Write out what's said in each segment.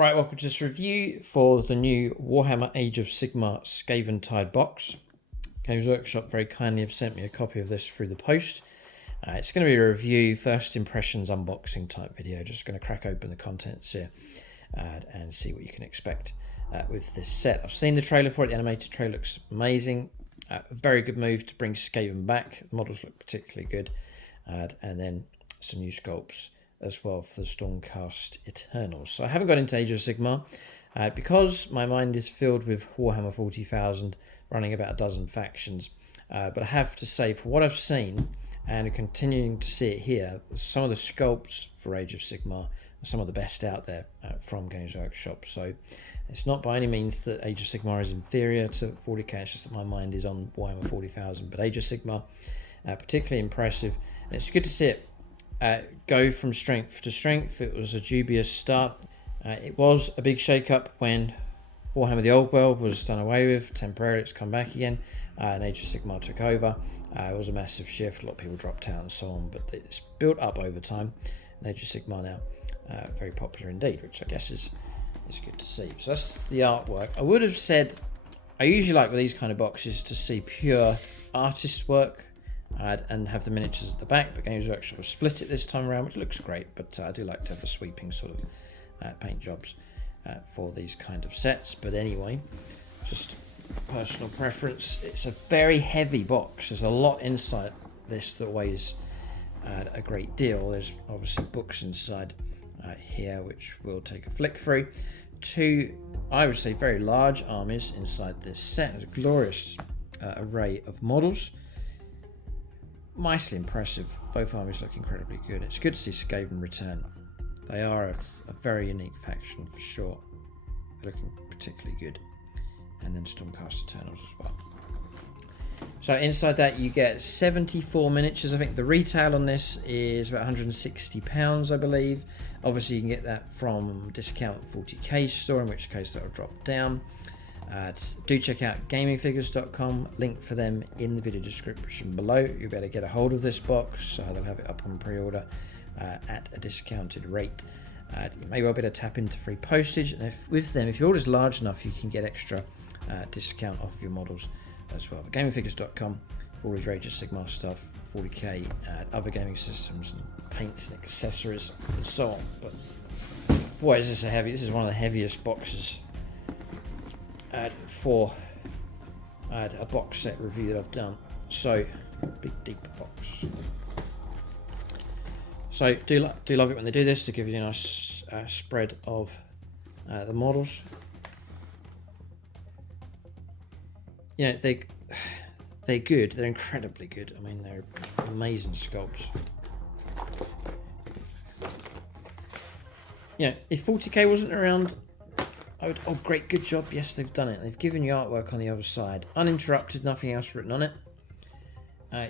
Right, welcome to this review for the new Warhammer Age of Sigmar Skaventide box. Games Workshop very kindly have sent me a copy of this through the post. It's going to be a review, first impressions, unboxing type video. Just going to crack open the contents here and see what you can expect with this set. I've seen the trailer for it. The animated trailer looks amazing. Very good move to bring Skaven back. The models look particularly good. And then some new sculpts as well for the Stormcast Eternals. So I haven't got into Age of Sigmar because my mind is filled with Warhammer 40,000, running about a dozen factions. But I have to say, for what I've seen, and continuing to see it here, some of the sculpts for Age of Sigmar are some of the best out there from Games Workshop. So it's not by any means that Age of Sigmar is inferior to 40k, it's just that my mind is on Warhammer 40,000. But Age of Sigmar, particularly impressive. And it's good to see it go from strength to strength. It was a dubious start. It was a big shake-up when Warhammer the Old World was done away with. Temporarily it's come back again, and Age of Sigmar took over. It was a massive shift, a lot of people dropped out and so on, but it's built up over time. And Age of Sigmar now very popular indeed, which I guess is good to see. So that's the artwork. I would have said, I usually like with these kind of boxes to see pure artist work and have the miniatures at the back, but Games Workshop have split it this time around, which looks great, but I do like to have the sweeping sort of paint jobs for these kind of sets. But anyway, just personal preference. It's a very heavy box. There's a lot inside this that weighs a great deal. There's obviously books inside here, which we'll take a flick through. Two, I would say, very large armies inside this set. There's a glorious array of models. Nicely impressive. Both armies look incredibly good. It's good to see Skaven return. They are a very unique faction for sure. They're looking particularly good. And then Stormcast Eternals as well. So inside that you get 74 miniatures. I think the retail on this is about £160, I believe. Obviously you can get that from discount 40k store, in which case that will drop down. Do check out gamingfigures.com, link for them in the video description below. You better get a hold of this box, they'll have it up on pre-order at a discounted rate. You may well be able to tap into free postage, and with them, if your order's large enough, you can get extra discount off your models as well. But gamingfigures.com for all these Age of Sigmar stuff, 40k, other gaming systems, and paints and accessories, and so on. But boy, is this a heavy! This is one of the heaviest boxes for a box set review that I've done. So big deep box. So do love it when they do this, to give you a nice spread of the models. You know, they're good. They're incredibly good. I mean, they're amazing sculpts. You know, if 40k wasn't around, oh great, good job. Yes, they've done it. They've given you artwork on the other side, uninterrupted, nothing else written on it.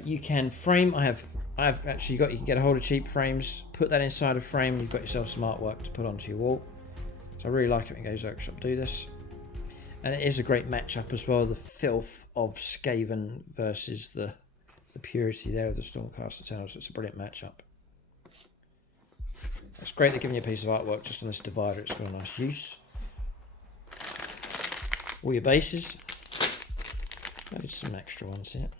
You can frame. I've actually got, you can get a hold of cheap frames, put that inside a frame, you've got yourself some artwork to put onto your wall. So I really like it when Games Workshop do this. And it is a great matchup as well, the filth of Skaven versus the purity there of the Stormcast Eternals. So it's a brilliant matchup. It's great they're giving you a piece of artwork just on this divider. It's got a nice use. All your bases. Added some extra ones here.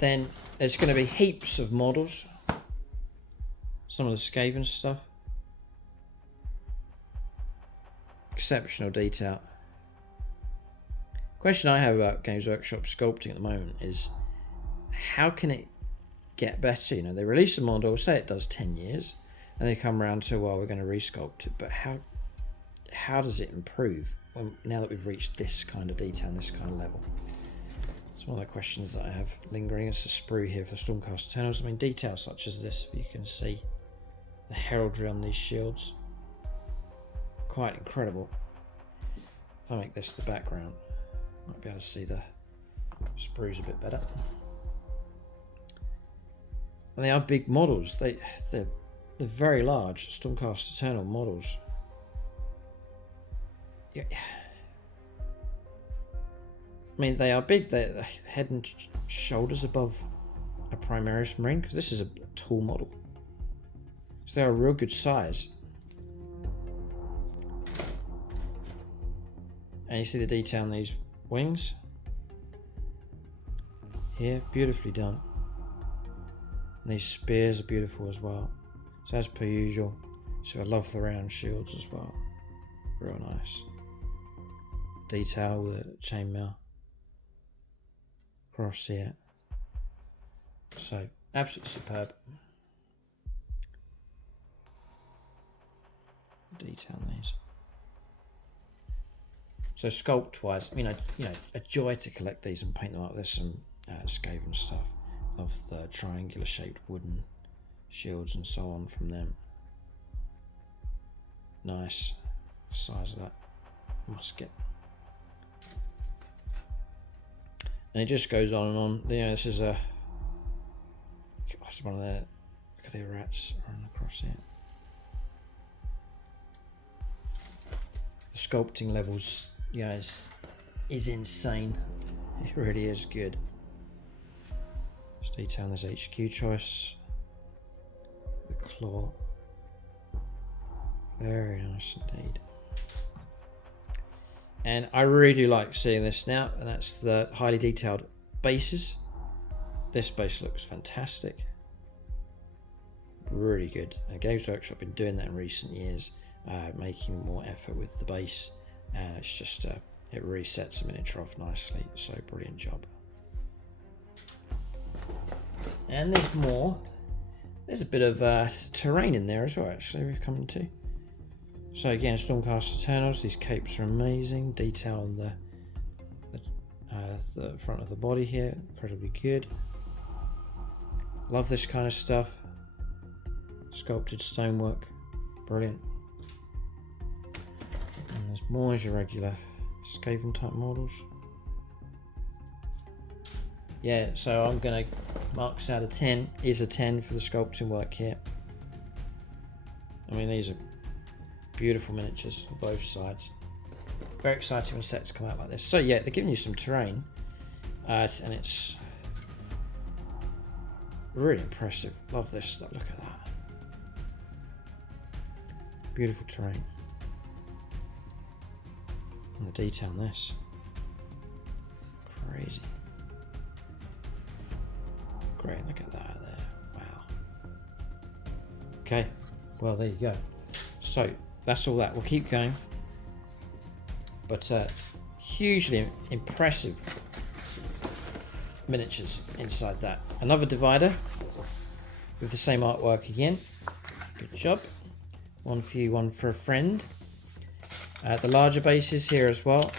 Then there's going to be heaps of models. Some of the Skaven stuff. Exceptional detail. Question I have about Games Workshop sculpting at the moment is, how can it get better? You know, they release a model, say it does 10 years, and they come around to, well, we're going to resculpt it, but how does it improve now that we've reached this kind of detail and this kind of level? It's one of the questions that I have lingering. It's a sprue here for the Stormcast Eternals. I mean, details such as this, if you can see the heraldry on these shields, quite incredible. If I make this the background, I might be able to see the sprues a bit better. And they are big models. They're very large Stormcast Eternal models. Yeah. I mean, they are big. They're head and shoulders above a Primaris Marine, because this is a tall model. So they are a real good size. And you see the detail on these wings here, beautifully done. And these spears are beautiful as well. So as per usual, so I love the round shields as well. Real nice. Detail with the chainmail across here. So absolutely superb. Detail on these. So sculpt wise, I mean, a joy to collect these and paint them up. There's some Skaven stuff. Love the triangular shaped wooden shields and so on from them. Nice size of that musket. And it just goes on and on. You know, this is a, one of their, look at the rats running across here. The sculpting levels, you know, is insane. It really is good. Just detail on this HQ choice. The claw. Very nice indeed. And I really do like seeing this now, and that's the highly detailed bases. This base looks fantastic. Really good. And Games Workshop been doing that in recent years, making more effort with the base. And it's just, it really sets a miniature off nicely. So brilliant job. And there's more. There's a bit of terrain in there as well, actually, we're coming to. So again, Stormcast Eternals, these capes are amazing. Detail on the front of the body here, incredibly good. Love this kind of stuff. Sculpted stonework, brilliant. And there's more as your regular Skaven type models. Yeah, so I'm gonna mark this out of 10. Is a 10 for the sculpting work here. I mean, these are beautiful miniatures on both sides. Very exciting when sets come out like this. So yeah, they're giving you some terrain, and it's really impressive. Love this stuff. Look at that. Beautiful terrain. And the detail on this. Crazy. Great, look at that there. Wow. Okay, well there you go. So that's all that. We'll keep going. But hugely impressive miniatures inside that. Another divider with the same artwork again. Good job. One for you, one for a friend. The larger bases here as well.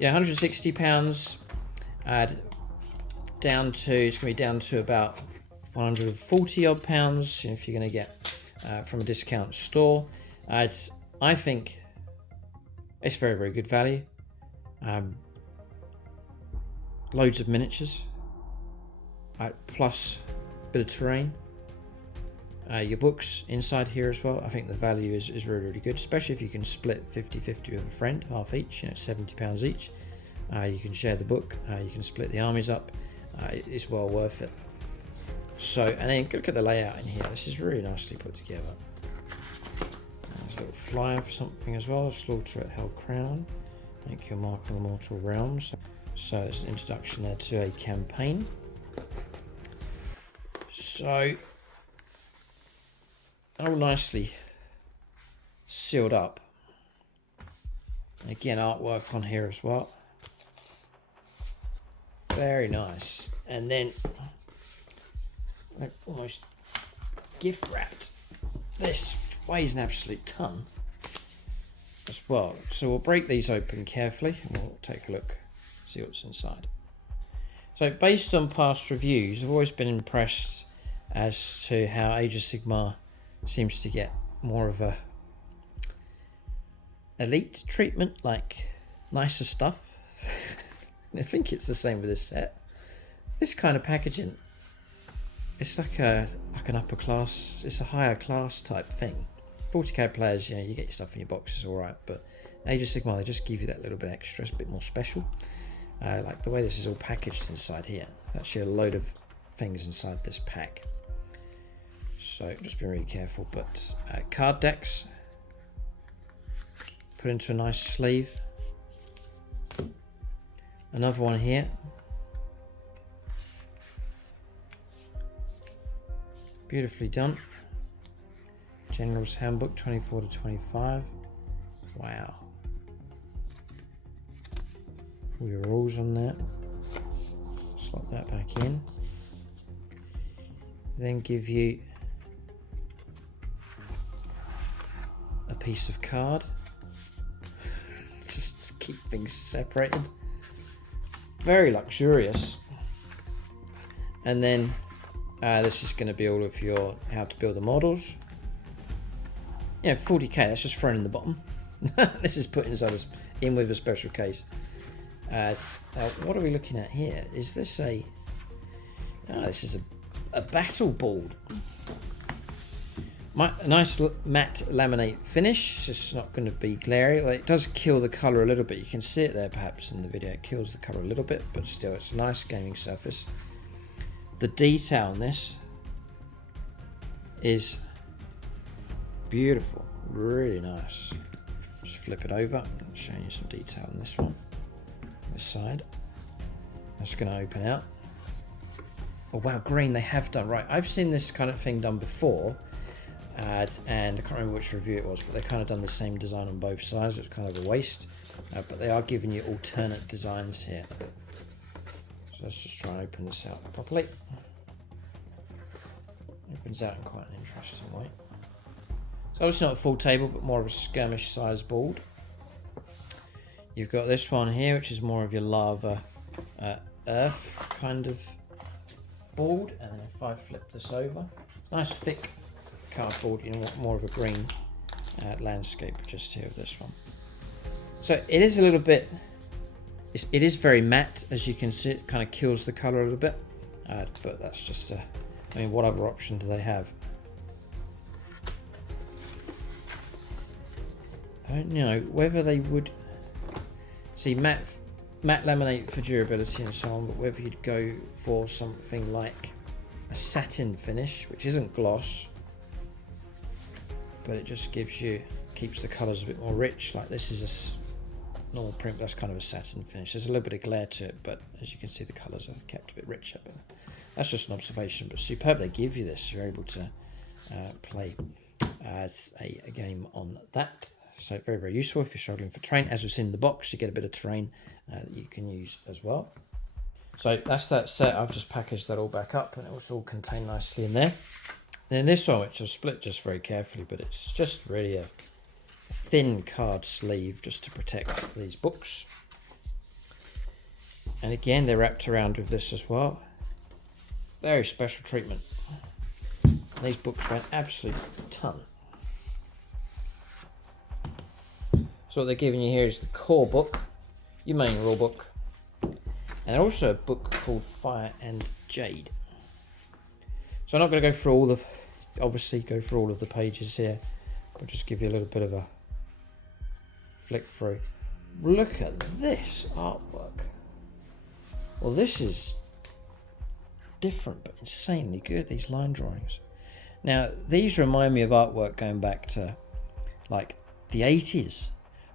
Yeah, £160. Down to, it's going to be down to about 140 odd pounds if you're going to get from a discount store. I think it's very, very good value. Loads of miniatures, plus a bit of terrain. Your books inside here as well. I think the value is really, really good, especially if you can split 50-50 with a friend, half each, £70 each. You can share the book, you can split the armies up. It's well worth it. So, and then look at the layout in here. This is really nicely put together. There's a little flyer for something as well. Slaughter at Hell Crown. Make your mark on the mortal realms. So it's an introduction there to a campaign. So, all nicely sealed up. Again, artwork on here as well. Very nice. And then almost gift wrapped. This weighs an absolute ton as well. So we'll break these open carefully and we'll take a look, see what's inside. So based on past reviews, I've always been impressed as to how Age of Sigmar seems to get more of a elite treatment, like nicer stuff. I think it's the same with this set. This kind of packaging, it's like an upper class, it's a higher class type thing. 40k players, you know, you get your stuff in your boxes, all right, but Age of Sigmar, they just give you that little bit extra, it's a bit more special. Like the way this is all packaged inside here. Actually a load of things inside this pack. So just be really careful, but card decks. put into a nice sleeve. Another one here. Beautifully done. General's Handbook 24 to 25. Wow. All your rules on that. Slot that back in. Then give you a piece of card. Just to keep things separated. Very luxurious. And then this is going to be all of your how to build the models. You know, 40k, that's just thrown in the bottom. This is put inside in with a special case. What are we looking at here? Is this a... Oh, this is a battle board. A nice matte laminate finish. It's just not going to be glary. It does kill the colour a little bit. You can see it there perhaps in the video. It kills the colour a little bit, but still it's a nice gaming surface. The detail on this is beautiful. Really nice. Just flip it over. I'm showing you some detail on this one. This side. That's going to open out. Oh wow, green they have done. Right, I've seen this kind of thing done before. And I can't remember which review it was, but they kind of done the same design on both sides. It's kind of a waste. But they are giving you alternate designs here. So let's just try and open this out properly. Opens out in quite an interesting way. So obviously not a full table, but more of a skirmish size board. You've got this one here, which is more of your lava earth kind of board. And then if I flip this over, nice thick cardboard, you know, more of a green landscape just here with this one. So it is a little bit, it is very matte, as you can see. It kind of kills the color a little bit, but that's just I mean, what other option do they have? I don't know whether they would see matte laminate for durability and so on, but whether you'd go for something like a satin finish, which isn't gloss, but it just keeps the colours a bit more rich. Like this is a normal print, that's kind of a satin finish. There's a little bit of glare to it, but as you can see, the colours are kept a bit richer. But that's just an observation. But superb, they give you this. You're able to play as a game on that. So very, very useful if you're struggling for terrain. As we've seen in the box, you get a bit of terrain that you can use as well. So that's that set. I've just packaged that all back up, and it was all contained nicely in there. Then this one, which I've split just very carefully, but it's just really a thin card sleeve just to protect these books. And again, they're wrapped around with this as well. Very special treatment. These books weigh an absolute ton. So what they're giving you here is the core book, your main rule book, and also a book called Fire and Jade. So I'm not going to go through all of the pages here, but just give you a little bit of a flick through. Look at this artwork. Well, this is different but insanely good, these line drawings. Now, these remind me of artwork going back to like the 80s,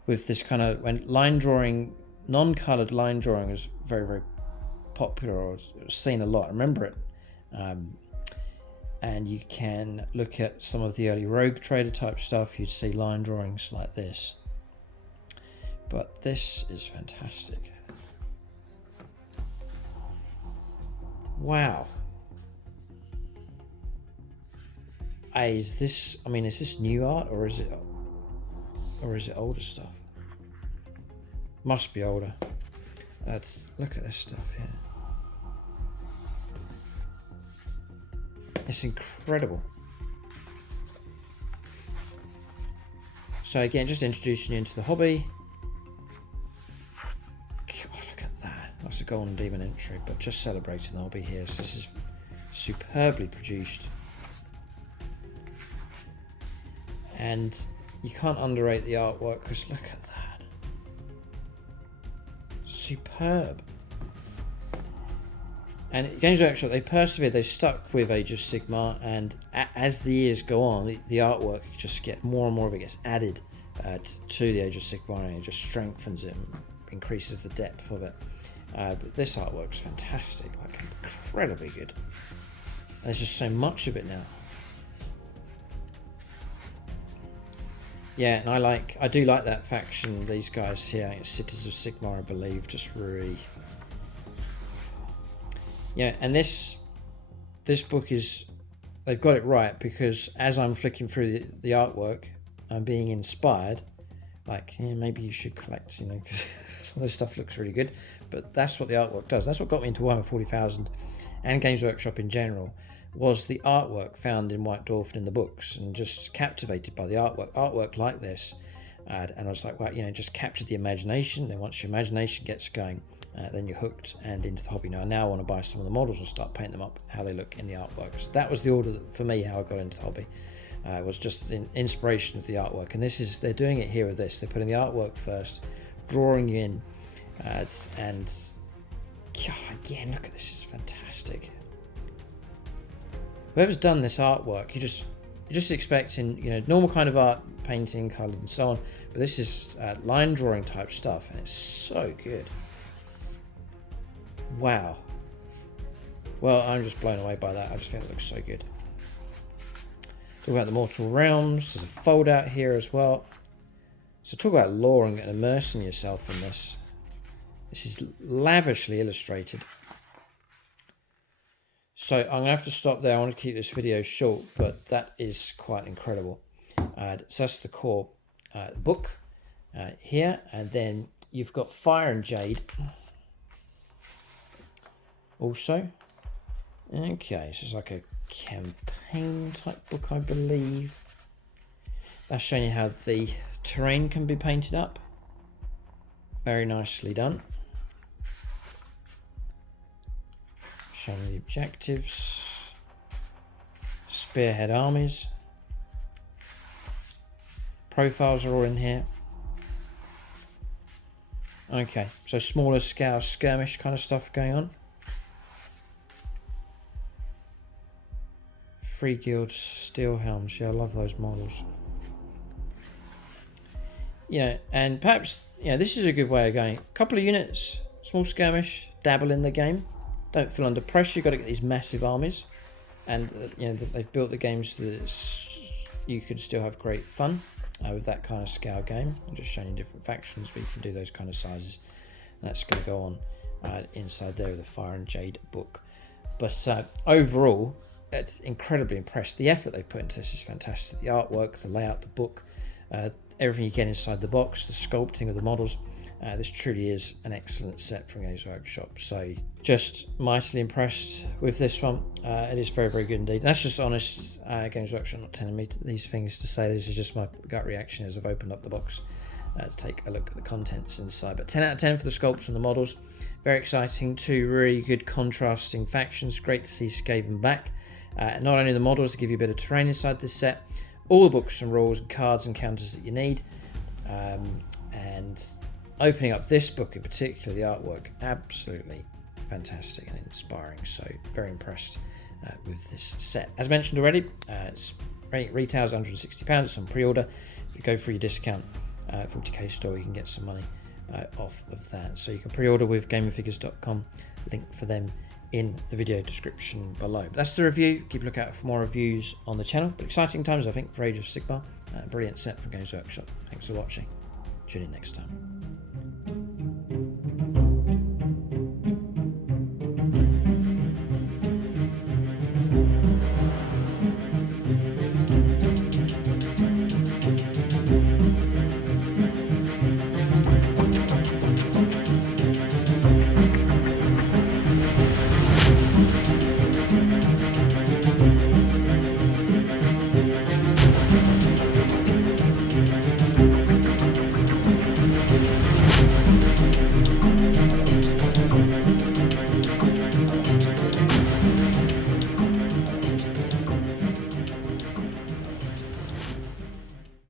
with this kind of, when line drawing, non-coloured line drawing was very, very popular, or it was seen a lot. I remember it. And you can look at some of the early Rogue Trader type stuff, you'd see line drawings like this. But this is fantastic. Wow. Is this new art, or is it older stuff? Must be older. Look at this stuff here. It's incredible. So again, just introducing you into the hobby. Oh, look at that. That's a Golden Demon entry, but just celebrating the hobby here. So this is superbly produced. And you can't underrate the artwork, because look at that. Superb. And Games Workshop, they persevered, they stuck with Age of Sigmar, and as the years go on, the artwork just more and more of it gets added to the Age of Sigmar, and it just strengthens it and increases the depth of it. But this artwork's fantastic, like incredibly good. And there's just so much of it now. Yeah, and I do like that faction, these guys here, Cities of Sigmar, I believe, just really... Yeah, and this book is... They've got it right, because as I'm flicking through the artwork, I'm being inspired. Like, yeah, maybe you should collect, you know, because some of this stuff looks really good. But that's what the artwork does. That's what got me into Warhammer 40,000 and Games Workshop in general, was the artwork found in White Dwarf and in the books, and just captivated by the artwork like this. And I was like, wow, you know, just capture the imagination. Then once your imagination gets going, then you're hooked and into the hobby. Now I want to buy some of the models and start painting them up how they look in the artwork. So that was the order for me, how I got into the hobby. Was just in inspiration of the artwork. And this is, they're doing it here with this. They're putting the artwork first, drawing you in, and again, look at this, is fantastic. Whoever's done this artwork, you're just expecting, you know, normal kind of art, painting, coloured and so on, but this is line drawing type stuff, and it's so good. Wow. Well, I'm just blown away by that. I just think it looks so good. Talk about the Mortal Realms. There's a fold out here as well. So talk about lore and immersing yourself in this. This is lavishly illustrated. So I'm going to have to stop there. I want to keep this video short, but that is quite incredible. So that's the core book here. And then you've got Fire and Jade also. Okay, so it's like a campaign type book, I believe. That's showing you how the terrain can be painted up. Very nicely done. Showing the objectives. Spearhead armies. Profiles are all in here. Okay, so smaller scale skirmish kind of stuff going on. Free Guild steel helms. Yeah, I love those models. Yeah, and perhaps, you know, this is a good way of going. A couple of units, small skirmish, dabble in the game. Don't feel under pressure. You've got to get these massive armies. And, you know, they've built the games so that you could still have great fun with that kind of scale game. I'm just showing you different factions where you can do those kind of sizes. And that's going to go on inside there with the Fire and Jade book. But overall, incredibly impressed. The effort they've put into this is fantastic. The artwork, the layout, the book, everything you get inside the box, the sculpting of the models. This truly is an excellent set from Games Workshop. So just mightily impressed with this one. It is very, very good indeed. That's just honest. Games Workshop not telling me these things to say. This is just my gut reaction as I've opened up the box to take a look at the contents inside. But 10 out of 10 for the sculpts and the models. Very exciting. Two really good contrasting factions. Great to see Skaven back. Not only the models to give you a bit of terrain inside this set, all the books and rules and cards and counters that you need, and opening up this book in particular, the artwork, absolutely fantastic and inspiring. So very impressed with this set. As mentioned already, it's retails £160. It's on pre-order. If you go for your discount 40k store, you can get some money off of that. So you can pre-order with gamingfigures.com. Link for them in the video description below. But that's the review. Keep a lookout for more reviews on the channel. But exciting times, I think, for Age of Sigmar. Brilliant set from Games Workshop. Thanks for watching. Tune in next time.